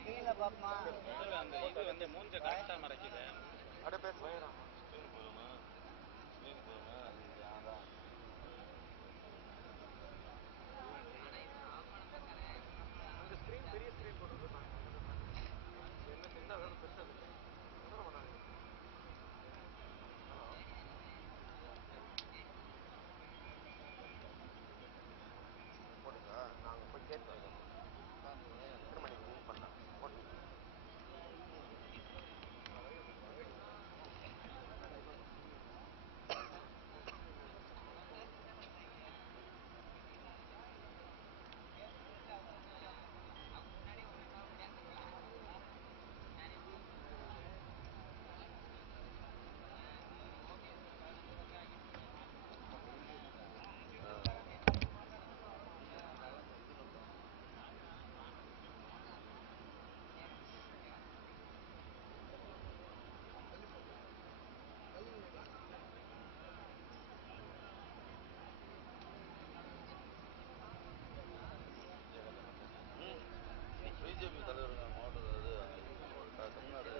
ஸ்கிரீன்ல பாப்பமா அந்த இது வந்து மூஞ்ச கரெக்டா மறைக்குது. அட பேச வயறாமா ஸ்கிரீன் போறமா ஸ்கிரீன் போறமா அதான் அந்த ஸ்கிரீன் பெரிய ஸ்கிரீன் போட்டுருக்காங்க. என்ன சின்ன வேற பெருசா இருக்கு. அதெல்லாம் பண்ணாங்க. ஹலோ போடுங்க. நாங்க போய் கேட்டு வரோம். எத்தனை மணிக்கு மூவ் பண்ணலாம் போட்டு பிஜேபி தலைவர் மாவட்ட தமிழ்நாடு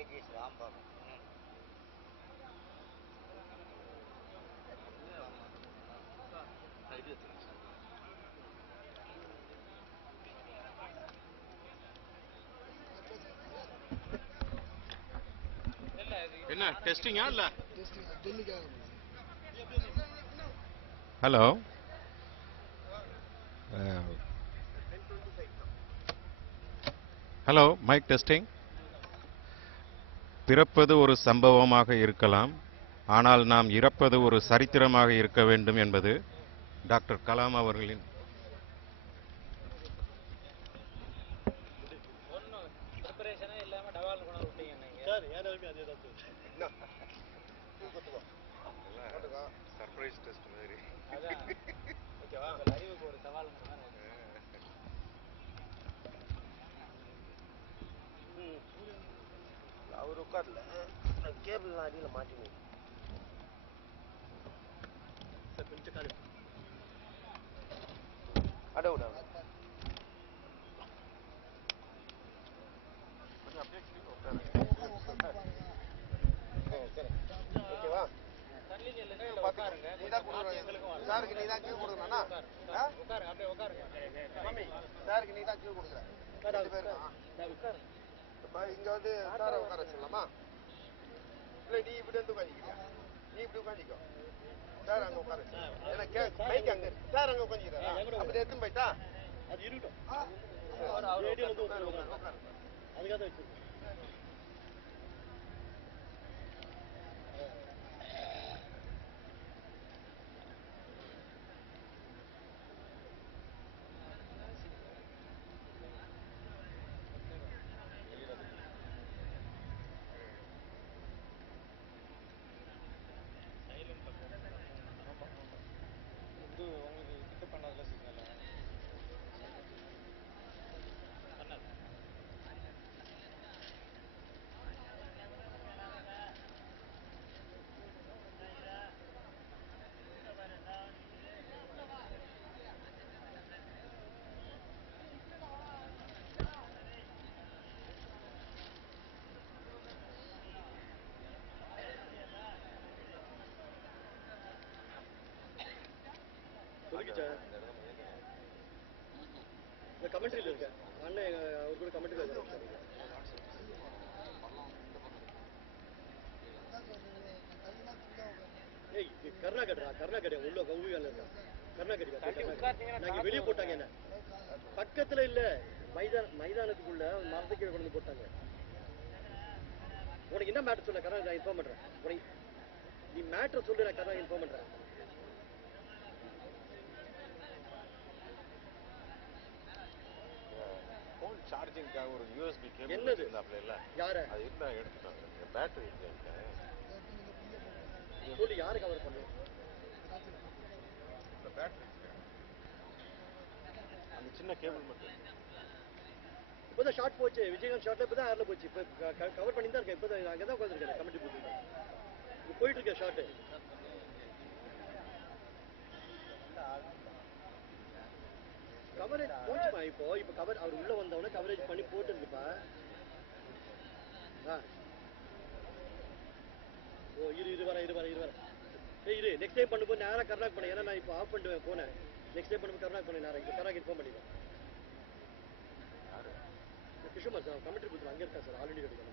ஏஜிஎஸ் ராம்பாக்கம் என்ன டெஸ்டிங்கா இல்ல ஹலோ ஹலோ மைக் டெஸ்டிங். பிறப்பது ஒரு சம்பவமாக இருக்கலாம், ஆனால் நாம் இறப்பது ஒரு சரித்திரமாக இருக்க வேண்டும் என்பது டாக்டர் கலாம் அவர்களின் ஒன்றும் ப்ரிப்பரேஷனே இல்லாமல் டவால் கொண்டு விட்டீங்க நீங்கள். சார் ஏனாலுமே அதே தான் சார். சர்ப்ரைஸ் டெஸ்ட் மாதிரி. அதான் ஓகேவா? லைவுக்கு ஒரு சவாலுங்கிற மாதிரி. அவர் உட்கார்ல கேபிள் அடியில மாட்டினேன் சார். கொஞ்சம் காலு அட விட கொஞ்சம் அப்படியே ஓகேவா? உட்காருங்க. சாருக்கு நீ தான் கீழ் கொடுக்கணும்னா உட்காருங்க, அப்படியே உட்காருங்க. மம்மி சாருக்கு நீ தான் கீழ் கொடுக்குற. உட்காருங்க. இப்போ இங்க வந்து சாரை உட்கார வச்சிடலாமா? இல்லை நீ இப்படி வந்து உட்காந்துக்கிறியா? நீ இப்படி உட்காந்துக்கோ. சார் அங்க உட்கார வச்சு ஏன்னா மைக் அங்க இருக்கு. சார் அங்க உட்காந்துக்கிறா அப்படி எடுத்துன்னு போயிட்டா அது இருக்கட்டும். அதுக்காக தான் வச்சிருக்கேன். கமெண்ட்ரியில் இருக்க அண்ணன் அவர் கூட கமெண்ட்ரியில் இருக்க. ஏய் கர்நாடகா உள்ள கவுவியால இருக்கா. கர்நாடகா நாங்க வெளியே போட்டாங்க. என்ன பக்கத்துல இல்ல மைதானத்துக்குள்ள மரத்துக்கு கொண்டு வந்து போட்டாங்க. உனக்கு என்ன மேட்டர் சொல்ல கர்நாடகா இன்ஃபார்ம் பண்றேன். உனக்கு நீ மேட்டர் சொல்லு, நான் கர்நாடகா இன்ஃபார்ம் பண்றேன். சார்ஜிங்காக ஒரு யூஎஸ்பி கேபிள் இருந்தாப்ல இல்ல யார அது இருந்தா எடுத்துட்டாங்க. பேட்டரி இருக்கு. சொல்லி யாரு கவர் பண்ணும்? இந்த பேட்டரி அந்த சின்ன கேபிள் மட்டும். இப்போதான் ஷார்ட் போச்சு. விஜயகாந்த் ஷார்ட்ல இப்போதான் ஏர்ல போச்சு. இப்போ கவர் பண்ணி தான் இருக்கேன். இப்போதான் அங்கே தான் உட்காந்துருக்கேன் கமெண்ட் போட்டு. இப்போ போயிட்டு இருக்கேன் ஷார்ட்டு. கவரேஜ் போச்சுப்பா. இப்போ கவர் அவர் உள்ள வந்தவொடனே கவரேஜ் பண்ணி போட்டுருக்குப்பா. ஓ இரு வரேன். இரு நெக்ஸ்ட் டைம் பண்ணும்போது நேராக கர்நாக் பண்ணேன். ஏன்னா நான் இப்போ ஆஃப் பண்ணுவேன் போனேன். நெக்ஸ்ட் டைம் பண்ணும்போது கர்நாக் பண்ணேன். நேரம் இப்போ கர்நாக் இன்ஃபார்ம் பண்ணிடுவேன். கிஷோமர் சார் கமெண்ட்ரி பூத்தில் அங்கே இருக்கா சார். ஆல்ரெடி கிடைக்கும்.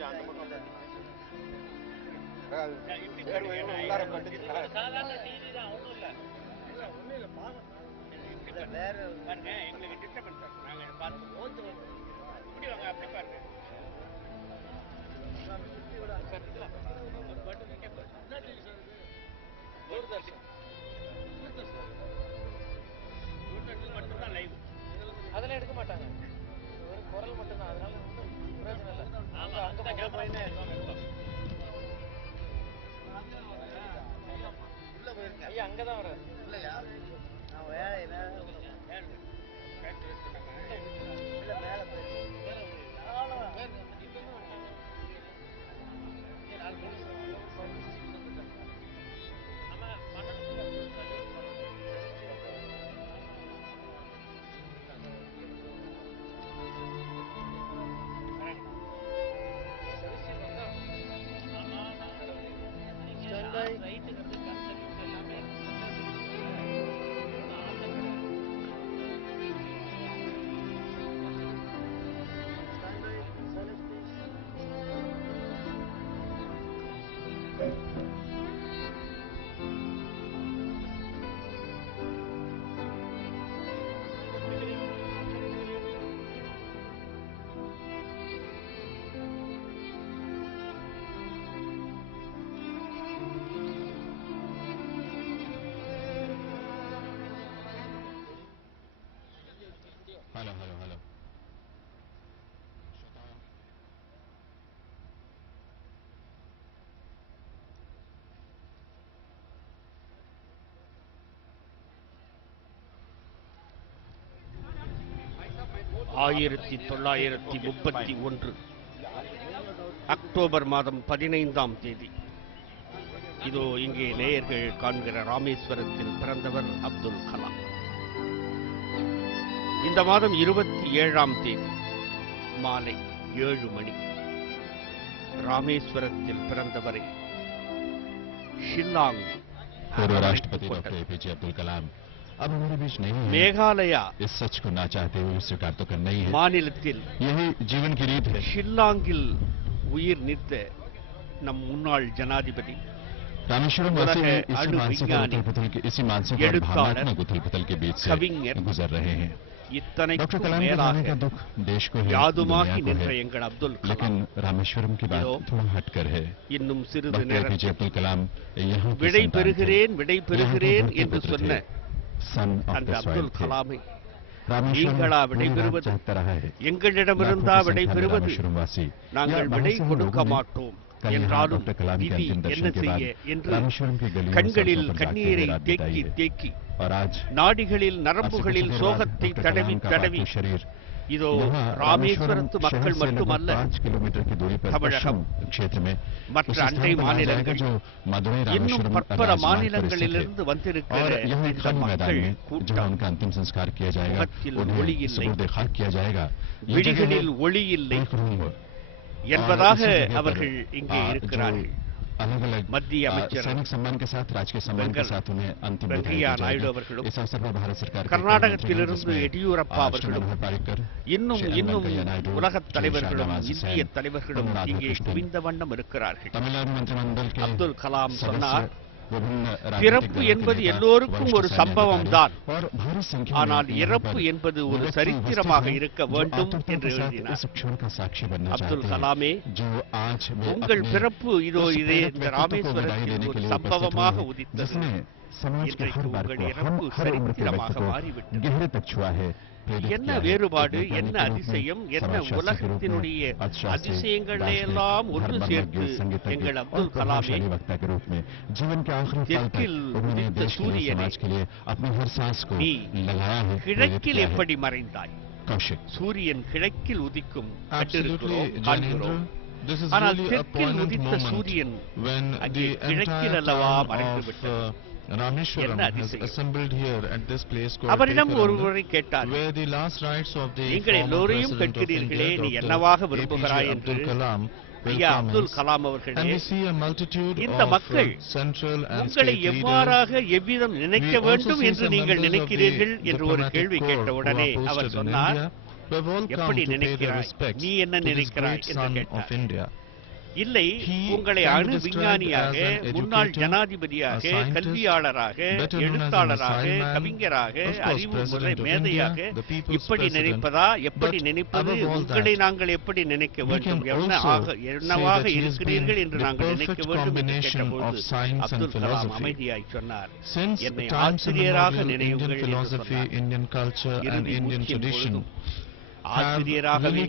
கொஞ்சம் அந்த பக்கம் தள்ளி. சாதாரண டிவி தான், ஒன்றும் இல்லை. வேற பாருங்க, எங்களுக்கு டிஸ்டர்பன்ஸ் சார். நாங்கள் பார்த்து இப்படி வாங்க, அப்படி பாருங்க. மட்டும்தான் லைவ், அதெல்லாம் எடுக்க மாட்டாங்க. ஒரு குரல் மட்டும்தான், அதனால ஒன்றும் பிரயோஜனம் இல்லை. ஆமா, அந்த கேமரா ஐயா அங்கதான் வர்றாரு. இல்லையா வேலை Hello. ஆயிரத்தி 1931 அக்டோபர் மாதம் 15ஆம் தேதி. இதோ இங்கே நேயர்கள் காண்கிற ராமேஸ்வரத்தில் பிறந்தவர் அப்துல் கலாம். இந்த மாதம் 27ஆம் தேதி மாலை 7 மணி ராமேஸ்வரத்தில் பிறந்தவரை ஷில்லாங் पूर्व राष्ट्रपति डॉक्टर एपीजे अब्दुल कलाम अब हमारे बीच नहीं है। மேகாலயா इस सच को ना चाहते हुए स्वीकार तो करना ही है। மாநிலத்தில் यही जीवन की रीत है। ஷில்லாங்கில் உயிர் நீத்த நம் முன்னாள் ஜனாதிபதி रामेश्वरम वासी इसी मानसिक और भावनात्मक उथल-पुथल के बीच से गुजर रहे हैं। डॉक्टर कलाम के जाने का दुख देश को है, யாதுமாகி நின்ற எங்கள் அப்துல் கலாம் लेकिन रामेश्वरम की बात थोड़ा हटकर है। இன்னும் சிறிது डॉक्टर एपीजे நேரத்தில் अब्दुल कलाम यहाँ के விடை संतान பெறுகிறேன் थे। என்று சொன்ன सन ऑफ அந்த द सॉइल அப்துல் थे। கலாமை रामेश्वरम நீங்களா விடை पूरी रात பெறுவது, जागता रहा है। எங்களிடமிருந்தா लाखों की விடை संख्या में பெறுவது, रामेश्वरम वासी நாங்கள் या விடை बाहर से கொடுக்க लोगों ने மாட்டோம் कल यहाँ என்றாலும் डॉक्टर कलाम के விதி अंतिम என்ன दर्शन के செய்ய बाद என்று रामेश्वरम की गलियों में கண்களில் सड़कों पर जागते கண்ணீரை हुए रात தேக்கி बिताई है। தேக்கி और आज நாடிகளில் आज से कुछ நரம்புகளில் देर बाद சோகத்தை डॉक्टर தடவி कलाम का தடவி पार्थिव शरीर இதோ यहाँ ராமேஸ்வரத்து शहर மக்கள் से लगभग மட்டுமல்ல 5 किलोमीटर की दूरी पर தமிழகம், पश्चिम क्षेत्र में மற்ற उस स्थान அண்டை पर लाया जाएगा மாநிலங்கள், जो मदुरई இன்னும் रामेश्वरम பற்பல राजमार्ग पर स्थित है। மாநிலங்களிலிருந்து வந்திருக்கிற और यह एक இந்த खाली मैदान மக்கள் में जहाँ கூட்டம் उनका अंतिम संस्कार किया जाएगा, முகத்தில் ஒளி उन्हें இல்லை, सुबुर्द खाक किया जाएगा। ये जगह விழிகளில் ஒளி இல்லை एक रूम என்பதாக और इसी जगह पर, அவர்கள் இங்கே இருக்கிறார்கள். अलग अलग மத்திய அமைச்சர் सैनिक सम्मान के साथ राजकीय सम्मान के साथ उन्हें अंतिम विदाई दी வெங்கையா நாயுடு जाएगी। அவர்களும் इस अवसर पर भारत सरकार के கர்நாடகத்திலிருந்து எடியூரப்பா அவர்களும் पारिकर இன்னும் श्री இன்னும் वेंकैया नायडू, உலகத் श्री தலைவர்களும் शाहनवाज இந்திய हुसैन, தலைவர்களும் राधा இங்கே कृष्णन, குவிந்த வண்ணம் இருக்கிறார்கள். तमिलनाडु मंत्रिमंडल के அப்துல் கலாம் சொன்னார், सदस्य, विभिन्न राजनीतिक பிறப்பு दलों के என்பது नेता, எல்லோருக்கும் वरिष्ठ ஒரு सैन्य சம்பவம் अधिकारी தான், और भारी संख्या में ஆனால் यहाँ இறப்பு पर என்பது ஒரு व्यक्ति சரித்திரமாக उपस्थित हैं, இருக்க जो வேண்டும் आतुरता என்று के साथ எழுதினார். इस क्षण का साक्षी बनना அப்துல் चाहते हैं, கலாமே, जो आज वे உங்கள் अपने பிறப்பு இதோ उस இதே प्रेरक இந்த व्यक्तित्व को विदाई ராமேஸ்வரத்தில் देने के ஒரு लिए उपस्थित சம்பவமாக हुए हैं, உதித்தது. जिसने समाज के இன்றைக்கு हर वर्ग உங்கள் को, இறப்பு हर उम्र के சரித்திரமாக व्यक्ति को மாறிவிட்டது. गहरे तक छुआ है, प्रेरित என்ன किया है। வேறுபாடு, एक என்ன वैज्ञानिक के रूप में, அதிசயம், என்ன समाजशास्त्री के रूप में, உலகத்தினுடைய अर्थशास्त्री, அதிசயங்களை दार्शनिक, எல்லாம் ஒன்று धर्मज्ञ, சேர்த்து संगीतज्ञ எங்கள் और அப்துல் கலாமே प्रभावशाली वक्ता के रूप में जीवन के आखिरी पल तक தெற்கில் उन्होंने உதித்த देश के लिए, சூரியனே, समाज के लिए अपनी हर सांस को நீ लगाया है, प्रेरित கிழக்கில் किया है। எப்படி மறைந்தாய்? कौशिक சூரியன் கிழக்கில் உதிக்கும் Absolutely, கண்டிருக்கிறோம், காண்கிறோம். Janendra. This is ஆனால் really a தெற்கில் poignant உதித்த moment சூரியன் when அங்கே the கிழக்கில் entire அல்லவா town மறைந்து of விட்டது. Rameshwaram என்ன has அதிசயம். assembled here at this place called அவரிடம் Tekaranda, ஒருவரை கேட்டார், where the last rites of the நீங்கள் former எல்லோரையும் president of கேட்கிறீர்களே, India, நீ Dr. என்னவாக APJ விரும்புகிறாய் என்று. Abdul Kalam will ஐயா அப்துல் commence, கலாம் and அவர்களே, we see a multitude இந்த of மக்கள் central and உங்களை state leaders. எவ்வாறாக எவ்விதம் நினைக்க We also வேண்டும் see என்று some நீங்கள் members of the நினைக்கிறீர்கள் என்று ஒரு diplomatic கேள்வி corps கேட்ட who are உடனே posted அவர் in சொன்னார், India, who have all come எப்படி to pay their நினைக்கிறாய், respects நீ என்ன to this நினைக்கிறாய் great என்று son of கேட்டார். India. இல்லை, உங்களை அணு விஞ்ஞானியாக, முன்னாள் ஜனாதிபதியாக, கல்வியாளராக, எழுத்தாளராக, கவிஞராக, அறிவுமுறை மேதையாக இப்படி நினைப்பதா? எப்படி நினைப்பது? உங்களை நாங்கள் எப்படி நினைக்க வேண்டும்? என்னவாக இருக்கிறீர்கள் என்று நாங்கள் நினைக்க வேண்டும் என்று கேட்டபோது அப்துல் கலாம் அமைதியாய் சொன்னார், என்னை ஆசிரியராக நினைவுகள் என்று சொன்னார். இறுதி மூச்சின் பொழுதும் ஆசிரியராகவே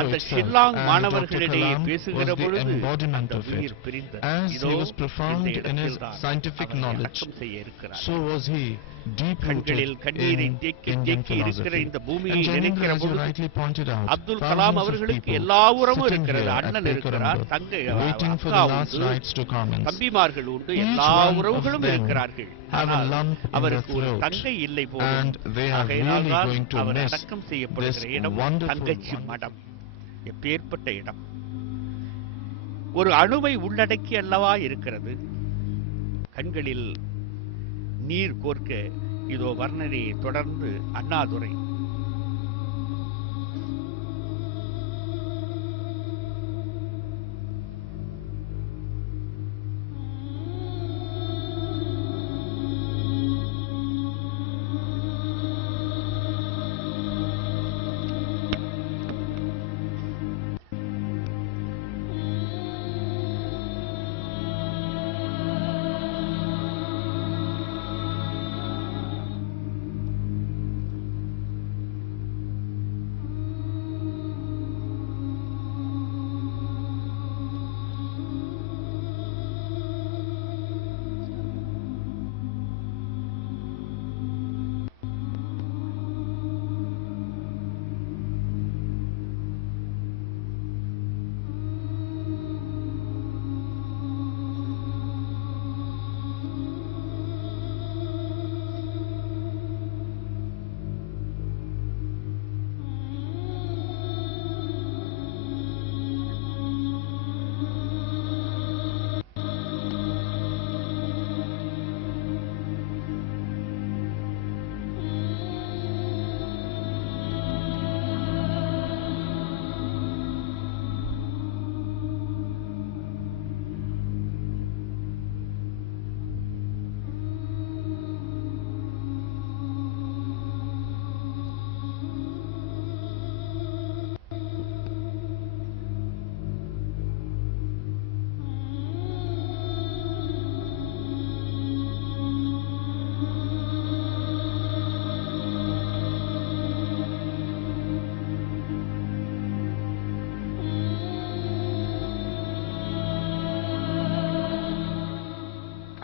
அந்த ஷில்லாங் மாணவர்களிடையே பேசுகிற பொழுது அந்த உயிர் பிரிந்தது. இதோ இந்த இடத்தில் தான் அடக்கம் செய்ய இருக்கிறார். கண்களில் கண்ணீரை தேக்கி தேக்கி இருக்கிற இந்த பூமியை நினைக்கிற பொழுது அப்துல் கலாம் அவர்களுக்கு எல்லா உறவும் இருக்கிறது. அண்ணன் இருக்கிறார், தங்கை அக்கா உண்டு, தம்பிமார்கள் உண்டு, எல்லா உறவுகளும் இருக்கிறார்கள். ஆனால் அவருக்கு ஒரு தங்கை இல்லை போலும். ஆகையினால் தான் அவர் அடக்கம் செய்யப்படுகிற இடம் தங்கச்சி மடம். எப்பேற்பட்ட இடம்! ஒரு அணுவை உள்ளடக்கி அல்லவா இருக்கிறது. கண்களில் நீர் கோர்க்க இதோ வர்ணனையை தொடர்ந்து Annadurai.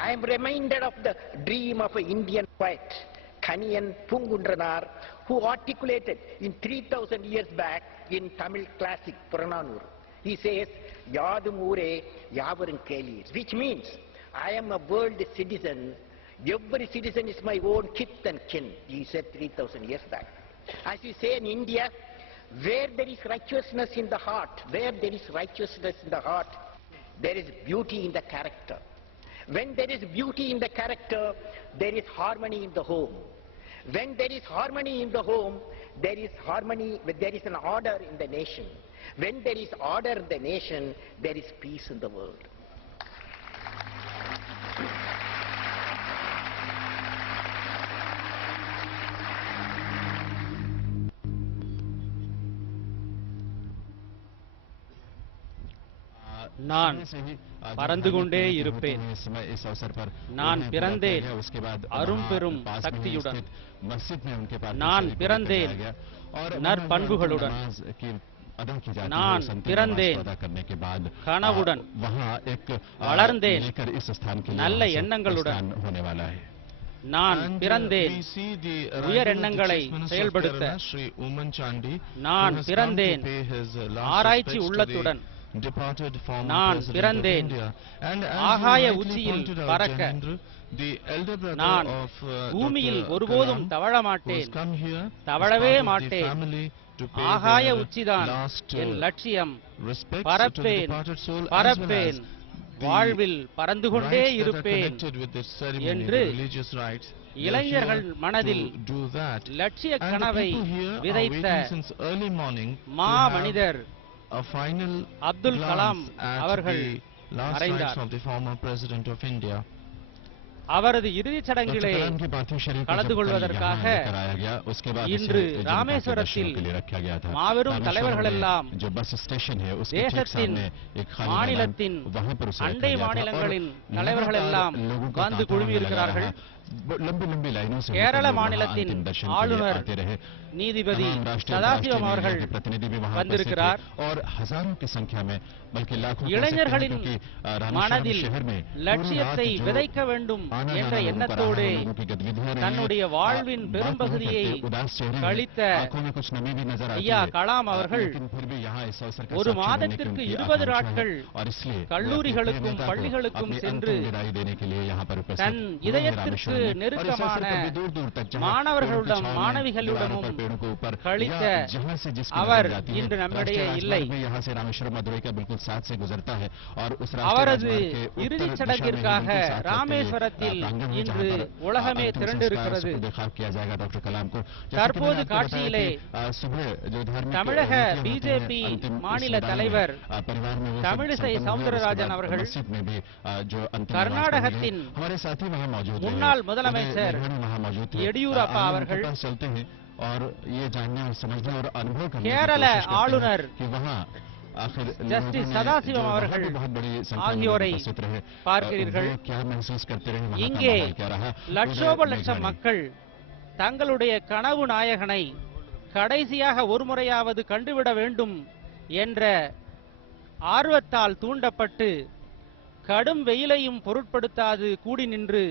I am reminded of the dream of an Indian poet, Kaniyan Pungundranar, who articulated in 3000 years back in Tamil classic Purananur. He says, Yadum Ure Yavarum Kelir, which means, I am a world citizen, every citizen is my own kith and kin, he said 3000 years back. As we say in India, where there is righteousness in the heart, where there is righteousness in the heart, there is beauty in the character. When there is beauty in the character, there is harmony in the home. When there is harmony in the home, there is harmony, there is an order in the nation. When there is order in the nation, there is peace in the world. நான் பறந்து கொண்டே இருப்பேன். நான் பிறந்தேன் அரும்பெரும் சக்தியுடன். நான் பிறந்தேன் நற்பண்புகளுடன். நான் பிறந்தேன் கனவுடன். வளர்ந்தேன் நல்ல எண்ணங்களுடன். நான் பிறந்தேன் உயர் எண்ணங்களை செயல்படுத்த. நான் பிறந்தேன் ஆராய்ச்சி உள்ளத்துடன். நான் பிறந்தேன் ஆகாய உச்சியில் பறக்க. நான் பூமியில் ஒருபோதும் தவழ மாட்டேன், தவழவே மாட்டேன். ஆகாய உச்சிதான் என் லட்சியம். பறப்பேன் பறப்பேன், வாழ்வில் பறந்து கொண்டே இருப்பேன் என்று இளைஞர்கள் மனதில் லட்சிய கனவை விதைத்த மாமனிதர் a final Abdul Kalam glance at அவர்கள் the last rites மறைந்தார். of the former president of India. அவரது இறுதிச் சடங்கிலே கலந்து கொள்வதற்காக இன்று ராமேஸ்வரத்தில் மாபெரும் தலைவர்களெல்லாம் தேசத்தின் மாநிலத்தின் அண்டை மாநிலங்களின் தலைவர்களெல்லாம் வந்து குழுமியிருக்கிறார்கள். கேரள மாநிலத்தின் ஆளுநர் நீதிபதி சதாசிவம் அவர்கள் வந்திருக்கிறார். இளைஞர்களின் மனதில் லட்சியத்தை விதைக்க வேண்டும் என்ற எண்ணத்தோடு தன்னுடைய வாழ்வின் பெரும்பகுதியை கழித்த ஐயா கலாம் அவர்கள் ஒரு மாதத்திற்கு 20 நாட்கள் கல்லூரிகளுக்கும் பள்ளிகளுக்கும் சென்று தன் இதயத்திற்கு நெருக்கமான மாணவர்களுடன் மாணவிகளுடனும் கழித்த அவர் இன்று நம்மிடையே இல்லை. அவரது இறுதிச் சடங்கிற்காக ராமேஸ்வரத்தில் இன்று உலகமே திரண்டிருக்கிறது. தற்போது காட்சியிலே தமிழக பிஜேபி மாநில தலைவர் தமிழிசை சவுந்தரராஜன் அவர்கள், கர்நாடகத்தின் முன்னாள் முதலமைச்சர் எடியூரப்பா அவர்கள், கேரள ஆளுநர் ஜஸ்டிஸ் சதாசிவம் அவர்கள் ஆகியோரை பார்க்கிறீர்கள். இங்கே லட்சோப லட்சம் மக்கள் தங்களுடைய கனவு நாயகனை கடைசியாக ஒருமுறையாவது கண்டுவிட வேண்டும் என்ற ஆர்வத்தால் தூண்டப்பட்டு கடும் வெயிலையும் பொருட்படுத்தாது கூடி நின்று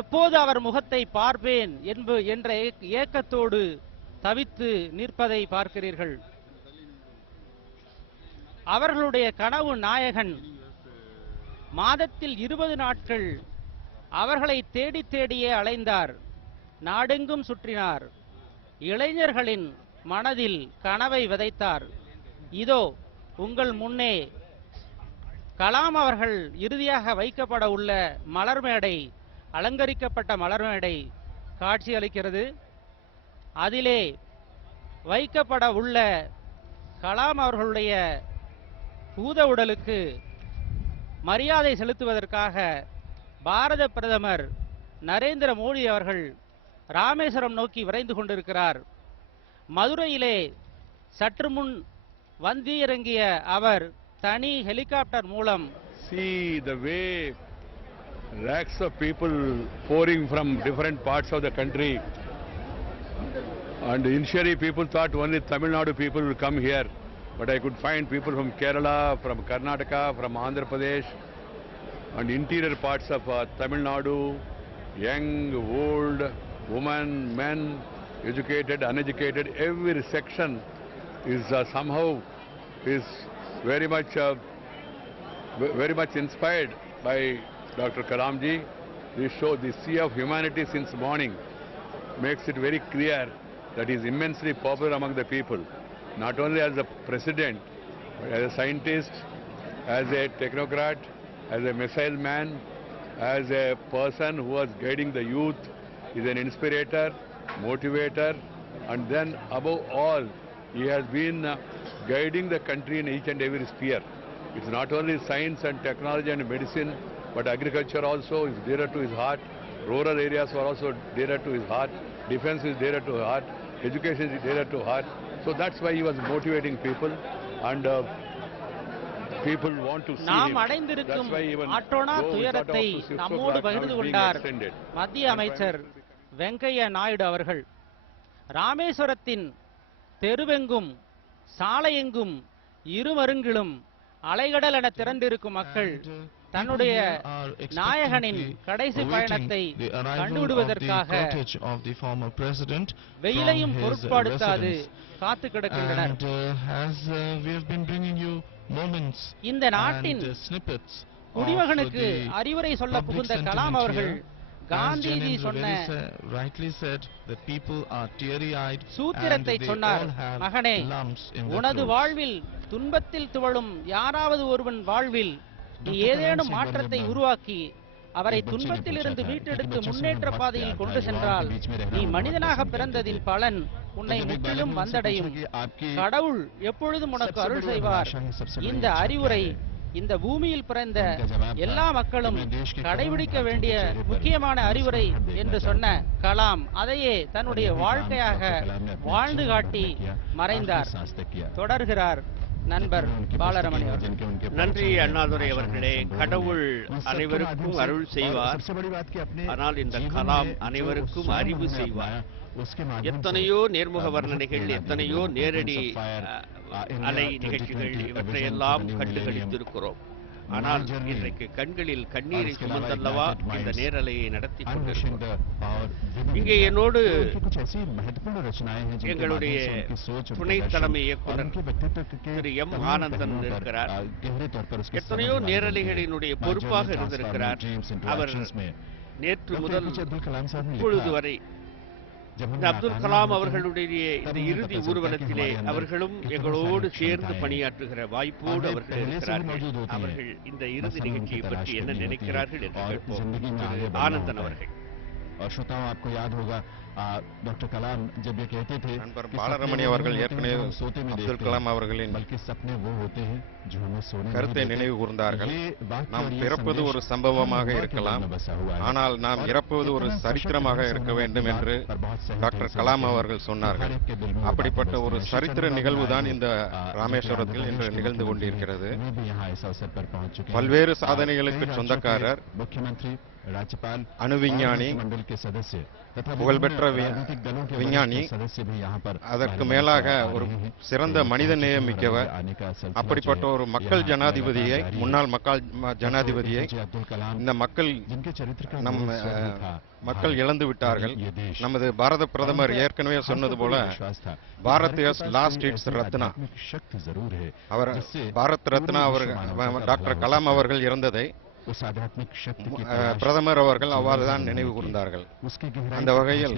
எப்போது அவர் முகத்தை பார்ப்பேன் என்ற ஏக்கத்தோடு தவித்து நிற்பதை பார்க்கிறீர்கள். அவர்களுடைய கனவு நாயகன் மாதத்தில் 20 நாட்கள் அவர்களை தேடி தேடியே அலைந்தார், நாடெங்கும் சுற்றினார், இளைஞர்களின் மனதில் கனவை விதைத்தார். இதோ உங்கள் முன்னே கலாம் அவர்கள் இறுதியாக வைக்கப்பட உள்ள மலர் மேடை, அலங்கரிக்கப்பட்ட மலர் மேடை காட்சியளிக்கிறது. அதிலே வைக்கப்பட உள்ள கலாம் அவர்களுடைய பூத உடலுக்கு மரியாதை செலுத்துவதற்காக பாரத பிரதமர் நரேந்திர மோடி அவர்கள் ராமேஸ்வரம் நோக்கி விரைந்து கொண்டிருக்கிறார். மதுரையிலே சற்று முன் வந்திறங்கிய அவர் தனி ஹெலிகாப்டர் மூலம் see the way lakhs of people pouring from different parts of the country, and initially people thought only Tamil Nadu people will come here, but I could find people from Kerala, from Karnataka, from Andhra Pradesh and interior parts of Tamil Nadu, young, old, women, men, educated, uneducated, every section is somehow is very much inspired by Dr. Kalamji. This sea of humanity since morning makes it very clear that he is immensely popular among the people, not only as a president, but as a scientist, as a technocrat, as a missile man, as a person who was guiding the youth. He is an inspirator, motivator, and then above all, he has been guiding the country in each and every sphere. It's not only science and technology and medicine, but agriculture also is dearer to his heart. Rural areas are also dearer to his heart. Defense is dearer to his heart. Education is dearer to heart. So that's why he was motivating people, and people want to see நாம் him. அடைந்திருக்கும் That's why even ஆற்றோனா though we துயரத்தை thought up to 6 நம்மோடு o'clock, பகிர்ந்து now it's being கொண்டார் extended. மத்திய அமைச்சர் வெங்கையா நாயுடு அவர்கள். ராமேஸ்வரத்தின் தெருவெங்கும் சாலையெங்கும் இருமருங்கிலும் அலைகடல் என திரண்டிருக்கும் மக்கள் தன்னுடைய நாயகனின் கடைசி பயணத்தை கண்டுவிடுவதற்காக வெயிலையும் பொருட்படுத்தாது காத்து கிடக்கின்றனர். இந்த நாட்டின் குடிமகனுக்கு அறிவுரை சொல்ல புகுந்த கலாம் அவர்கள் காந்திஜி சொன்ன சூத்திரத்தை சொன்னார். மகனே, உனது வாழ்வில் துன்பத்தில் துவளும் யாராவது ஒருவன் வாழ்வில் நீ ஏதேனும் மாற்றத்தை உருவாக்கி அவரை துன்பத்திலிருந்து மீட்டெடுத்து முன்னேற்ற பாதையில் கொண்டு சென்றால் நீ மனிதனாக பிறந்ததின் பலன் உன்னை முற்றிலும் வந்தடையும். கடவுள் எப்பொழுதும் உனக்கு அருள் செய்வார். இந்த அறிவுரை இந்த பூமியில் பிறந்த எல்லா மக்களும் கடைபிடிக்க வேண்டிய முக்கியமான அறிவுரை என்று சொன்ன கலாம் அதையே தன்னுடைய வாழ்க்கையாக வாழ்ந்து காட்டி மறைந்தார். தொடர்கிறார் நண்பர் பாலரமணி அவர்கள். நன்றி அண்ணாதுரை அவர்களே. கடவுள் அனைவருக்கும் அருள் செய்வார், ஆனால் இந்த கலாம் அனைவருக்கும் அறிவு செய்வார். எத்தனையோ நேர்முக வர்ணனைகள், எத்தனையோ நேரடி அலை நிகழ்ச்சிகள், இவற்றையெல்லாம் கண்டுகளித்திருக்கிறோம். ஆனால் இன்றைக்கு கண்களில் கண்ணீரை சுமந்தல்லவா இந்த நேரலையை நடத்தி கொண்டிருக்கிறோம். இங்கே என்னோடு எங்களுடைய துணை தலைமை இயக்குனர் திரு எம் ஆனந்தன் இருக்கிறார். எத்தனையோ நேரலைகளினுடைய பொறுப்பாக இருந்திருக்கிறார். அவர் நேற்று முதல் இப்பொழுது வரை அப்துல் கலாம் அவர்களுடைய இந்த இறுதி ஊர்வலத்திலே அவர்களும் எங்களோடு சேர்ந்து பணியாற்றுகிற வாய்ப்போடு அவர்கள் இருக்கிறார்கள். அவர்கள் இந்த இறுதி நிகழ்ச்சியை பற்றி என்ன நினைக்கிறார்கள் என்று கேட்போம். ஆனந்தன் அவர்கள். डॉक्टर कलाम जब ये कहते थे நண்பர் பாலரமணி அவர்கள் ஏற்கனவே அப்துல் கலாம் அவர்களின் கருத்தை நினைவு கூர்ந்தார்கள். நாம் பிறப்பது ஒரு சம்பவமாக இருக்கலாம், ஆனால் நாம் இறப்பது ஒரு சரித்திரமாக இருக்க வேண்டும் என்று டாக்டர் கலாம் அவர்கள் சொன்னார்கள். அப்படிப்பட்ட ஒரு சரித்திர நிகழ்வு தான் இந்த ராமேஸ்வரத்தில் இன்று நிகழ்ந்து கொண்டிருக்கிறது. பல்வேறு சாதனைகளுக்கு சொந்தக்காரர், அணு விஞ்ஞானி, புகழ்பெற்ற விஞ்ஞானி, அதற்கு மேலாக ஒரு சிறந்த மனித நேயம் மிக்கவர். அப்படிப்பட்ட ஒரு மக்கள் ஜனாதிபதியை, முன்னாள் மக்கள் ஜனாதிபதியை இந்த நம் மக்கள் இழந்து விட்டார்கள். நமது பாரத பிரதமர் ஏற்கனவே சொன்னது போல Bharat is last it's Ratna. அவர் பாரத் ரத்னா அவர்கள் டாக்டர் கலாம் அவர்கள் இறந்ததை பிரதமர் அவர்கள் அவ்வாறுதான் நினைவு கூர்ந்தார்கள். அந்த வகையில்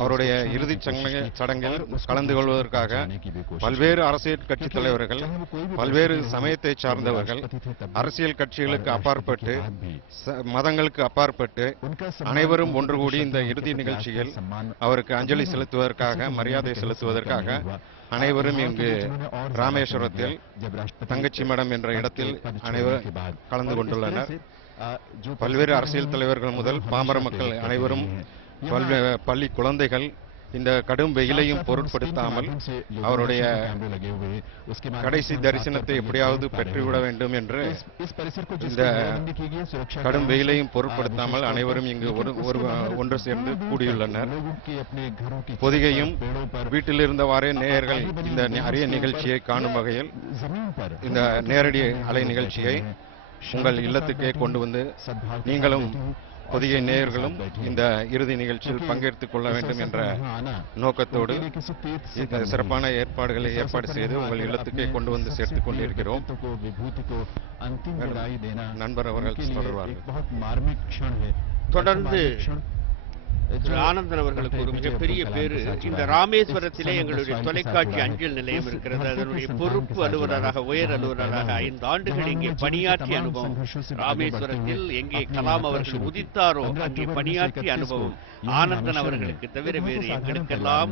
அவருடைய இறுதிச் சடங்கில் கலந்து கொள்வதற்காக பல்வேறு அரசியல் கட்சி தலைவர்கள், பல்வேறு சமயத்தை சார்ந்தவர்கள், அரசியல் கட்சிகளுக்கு அப்பாற்பட்டு, மதங்களுக்கு அப்பாற்பட்டு அனைவரும் ஒன்று கூடி இந்த இறுதி நிகழ்ச்சியில் அவருக்கு அஞ்சலி செலுத்துவதற்காக, மரியாதை செலுத்துவதற்காக அனைவரும் இங்கு ராமேஸ்வரத்தில் தங்கச்சி மடம் என்ற இடத்தில் அனைவரும் கலந்து கொண்டுள்ளனர். பல்வேறு அரசியல் தலைவர்கள் முதல் பாமர மக்கள் அனைவரும், பள்ளி குழந்தைகள் இந்த கடும் வெயிலையும் பொருட்படுத்தாமல் அவருடைய கடைசி தரிசனத்தை எப்படியாவது பெற்றுவிட வேண்டும் என்று இந்த கடும் வெயிலையும் பொருட்படுத்தாமல் அனைவரும் இங்கு ஒன்று சேர்ந்து கூடியுள்ளனர். பொதிகையும் வீட்டில் இருந்தவாறே நேயர்கள் இந்த அரிய நிகழ்ச்சியை காணும் வகையில் இந்த நேரடி அலை நிகழ்ச்சியை உங்கள் இல்லத்துக்கே கொண்டு வந்து நீங்களும் பொதிகை நேயர்களும் இந்த இறுதி நிகழ்ச்சியில் பங்கேற்றுக் கொள்ள வேண்டும் என்ற நோக்கத்தோடு இந்த சிறப்பான ஏற்பாடுகளை ஏற்பாடு செய்து உங்கள் இல்லத்துக்கே கொண்டு வந்து சேர்த்துக் கொண்டிருக்கிறோம். நண்பர் அவர்கள் தொடர்வார்கள். தொடர்ந்து ஆனந்தன் அவர்களுக்கு ஒரு மிகப்பெரிய பேரு. இந்த ராமேஸ்வரத்திலே எங்களுடைய தொலைக்காட்சி அஞ்சல் நிலையம் இருக்கிறது. அதனுடைய பொறுப்பு அலுவலராக, உயர் அலுவலராக 5 ஆண்டுகள் இங்கே பணியாற்றிய அனுபவம். ராமேஸ்வரத்தில் எங்கே கலாம் அவர்கள் உதித்தாரோ அங்கே பணியாற்றிய அனுபவம் ஆனந்தன் அவர்களுக்கு தவிர வேறு எங்களுக்கெல்லாம்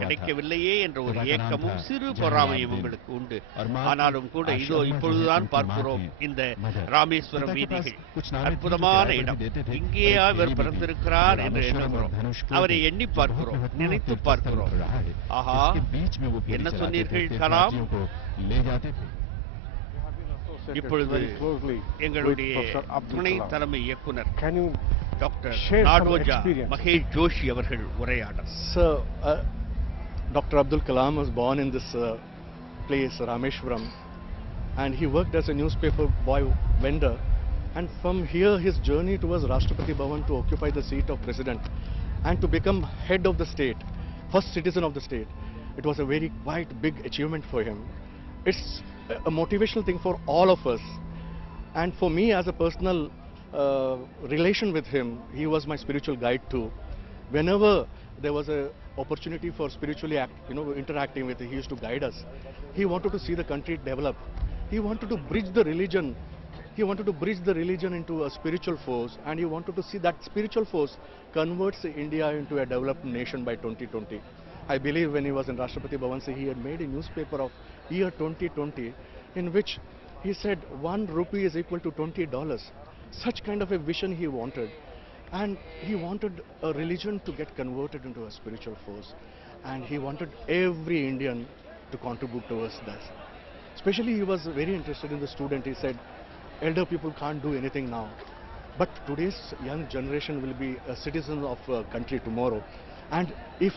கிடைக்கவில்லையே என்ற ஒரு ஏக்கமும் சிறு பொறாமையும் உங்களுக்கு உண்டு. ஆனாலும் கூட இதோ இப்பொழுதுதான் பார்க்கிறோம் இந்த ராமேஸ்வரம் வீதிகள். அற்புதமான இடம். இங்கேயா இவர் பிறந்திருக்கிறார் என்று அவரை எண்ணி பார்க்கிறோம், நினைத்து பார்க்கிறோம். ஆஹா, என்ன சொன்னீர்கள் கலாம்? இப்பொழுது எங்களுடைய துணை தலைமை இயக்குனர் டாக்டர் நாடோஜா மகேஷ் ஜோஷி அவர்கள் உரையாடல். Dr. Abdul Kalam was born in this place, Rameshwaram, and he worked as a newspaper boy vendor. And from here his journey towards Rashtrapati Bhavan to occupy the seat of president and to become head of the state, first citizen of the state, it was a very quite big achievement for him. It's a motivational thing for all of us, and for me as a personal relation with him, he was my spiritual guide too. Whenever there was a opportunity for spiritually interacting with him, he used to guide us. He wanted to see the country develop. He wanted to bridge the religion He wanted to bridge the religion into a spiritual force, and he wanted to see that spiritual force converts India into a developed nation by 2020. I believe when he was in Rashtrapati Bhavan, he had made a newspaper of year 2020 in which he said 1 rupee is equal to $20. Such kind of a vision he wanted. And he wanted a religion to get converted into a spiritual force. And he wanted every Indian to contribute towards that. Especially he was very interested in the student. He said, elder people can't do anything now. But today's young generation will be a citizen of a country tomorrow. And if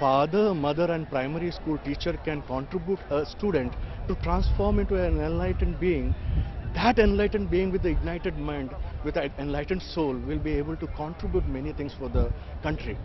father, mother and primary school teacher can contribute a student to transform into an enlightened being, that enlightened being with the ignited mind, with an enlightened soul will be able to contribute many things for the country.